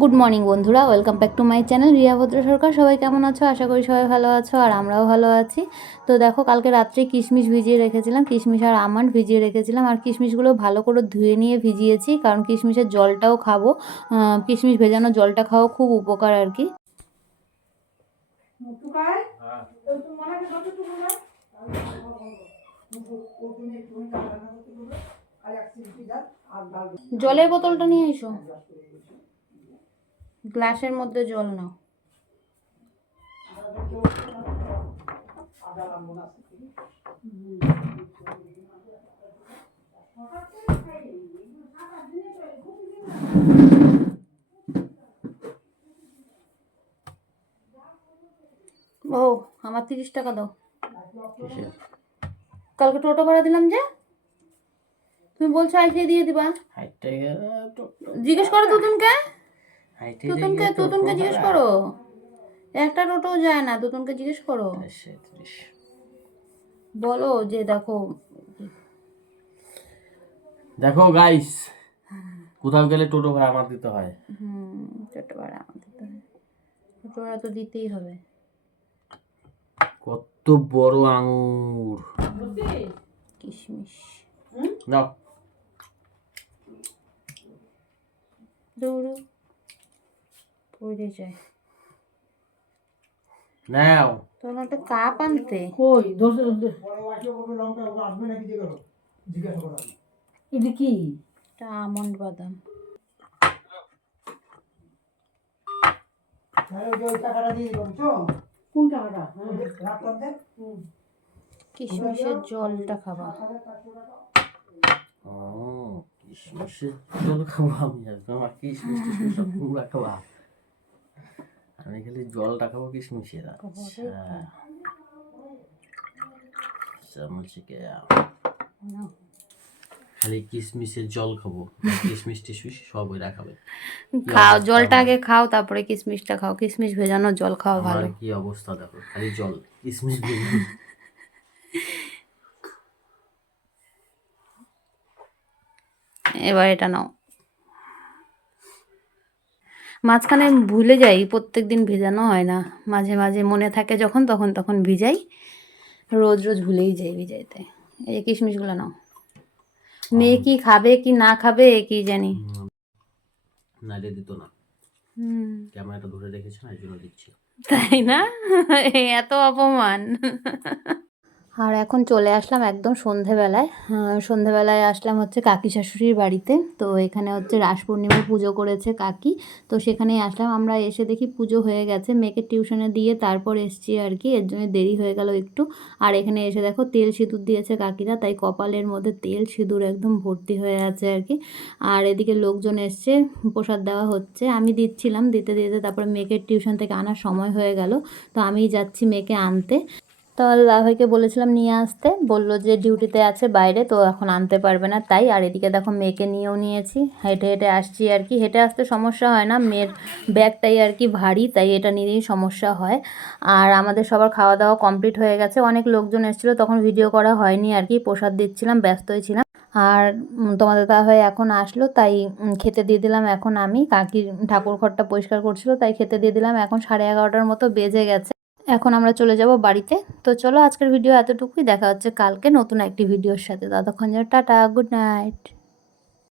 Good morning বন্ধুরা। Welcome back to my channel Riyabhadra Sarkar. সবাই কেমন আছো? আশা করি সবাই ভালো আছো আর আমরাও ভালো আছি। তো দেখো কালকে রাত্রে কিশমিশ ভিজিয়ে রেখেছিলাম কিশমিশ আর আমন্ড ভিজিয়ে রেখেছিলাম আর কিশমিশগুলো ভালো করে ধুয়ে নিয়ে ভিজিয়েছি কারণ কিশমিশের জলটাও খাব। কিশমিশ ভেজানো জলটা খাওয়া খুব উপকার আর কি। জলের বোতলটা নিয়ে এসো। গ্লাসের মধ্যে জল নাও। ও আমার তিরিশ টাকা দাও। কালকে টোটো ভাড়া দিলাম যে। তুমি বলছো আইসে দিয়ে দিবা। জিজ্ঞেস করো হাইটে তুতুনকে তুতুনকে জিজ্ঞেস করো। একটা টোটো যায় না তুতুনকে জিজ্ঞেস করো। বলো যে দেখো দেখো গাইস কোথাও গেলে টোটো ভাড়া আমার দিতে হয়। হুম ছোট ভাড়া আমাদের তো ছোট ভাড়া তো দিতেই হবে। কত বড় আঙুর। কিশমিশ। নাও। দৌড়ো। পড়ে যায় নাও। তোমার একটা কাপ আনতে? কই? ধরছে এটা কি? একটা আমন্ড বাদাম। কিশমিশের জলটা খাবা। কিশমিশের জল খাব আমি কিশমিশ টিশমিশ সব পুরা খাবা। আমি খালি জলটা খাব কিশমিশের আচ্ছা। চামচে খালি কিশমিশের জল খাব কিশমিশ টিশমিশ সব ওইরা খাবে খাও জলটা আগে খাও তারপরে কিশমিশটা খাও। কিশমিশ ভেজানো জল খাওয়া ভালো। কি অবস্থা দেখো খালি জল কিশমিশ দিয়ে এবার এটা নাও। মাঝখানে ভুলে যাই প্রত্যেক দিন ভেজানো হয় না। মাঝে মাঝে মনে থাকে যখন তখন তখন ভিজাই। রোজ রোজ ভুলেই যাই ভিজাইতে। এই যে কিশমিশগুলো নাও। মেয়ে কি খাবে কি না খাবে কি জানি। নাইলে দিত না। ক্যামেরাটা ধরে রেখেছে না এই জন্য দিচ্ছি। তাই না? এত অপমান। আর এখন চলে আসলাম একদম সন্ধেবেলায়। সন্ধেবেলায় আসলাম হচ্ছে কাকি শাশুড়ির বাড়িতে। তো এখানে হচ্ছে রাস পূর্ণিমার পুজো করেছে কাকি। তো সেখানেই আসলাম। আমরা এসে দেখি পুজো হয়ে গেছে। মেয়েকে টিউশনে দিয়ে তারপর এসছি আর কি। এর জন্য দেরি হয়ে গেল একটু। আর এখানে এসে দেখো তেল সিঁদুর দিয়েছে কাকিরা। তাই কপালের মধ্যে তেল সিঁদুর একদম ভর্তি হয়ে আছে আর কি। আর এদিকে লোকজন এসছে। প্রসাদ দেওয়া হচ্ছে। আমি দিচ্ছিলাম। দিতে দিতে তারপরে মেয়েকে টিউশন থেকে আনার সময় হয়ে গেল। তো আমি যাচ্ছি মেয়েকে আনতে। তো দাদাভাইকে বলেছিলাম নিয়ে আসতে। বলল যে ডিউটিতে আছে বাইরে, তো এখন আনতে পারবে না তাই। আর এদিকে দেখো মেয়েকে নিয়েও নিয়েছি। হেঁটে হেঁটে আসছি আর কি। হেঁটে আসতে সমস্যা হয় না, মেয়ের ব্যাগটাই আর কি ভারী, তাই এটা নিয়েই সমস্যা হয়। আর আমাদের সবার খাওয়া দাওয়া কমপ্লিট হয়ে গেছে। অনেক লোকজন এসেছিল, তখন ভিডিও করা হয়নি আর কি। প্রসাদ দিচ্ছিলাম, ব্যস্তই ছিলাম। আর তোমাদের দাদাভাই এখন আসলো, তাই খেতে দিয়ে দিলাম এখন আমি। কাকির ঠাকুর ঘরটা পরিষ্কার করছিল, তাই খেতে দিয়ে দিলাম। এখন সাড়ে এগারোটার মতো বেজে গেছে। এখন আমরা চলে যাব বাড়িতে। তো চলো আজকের ভিডিও এতটুকুই। দেখা হচ্ছে কালকে নতুন একটি ভিডিওর সাথে। ততক্ষণ যেন টাটা, গুড নাইট।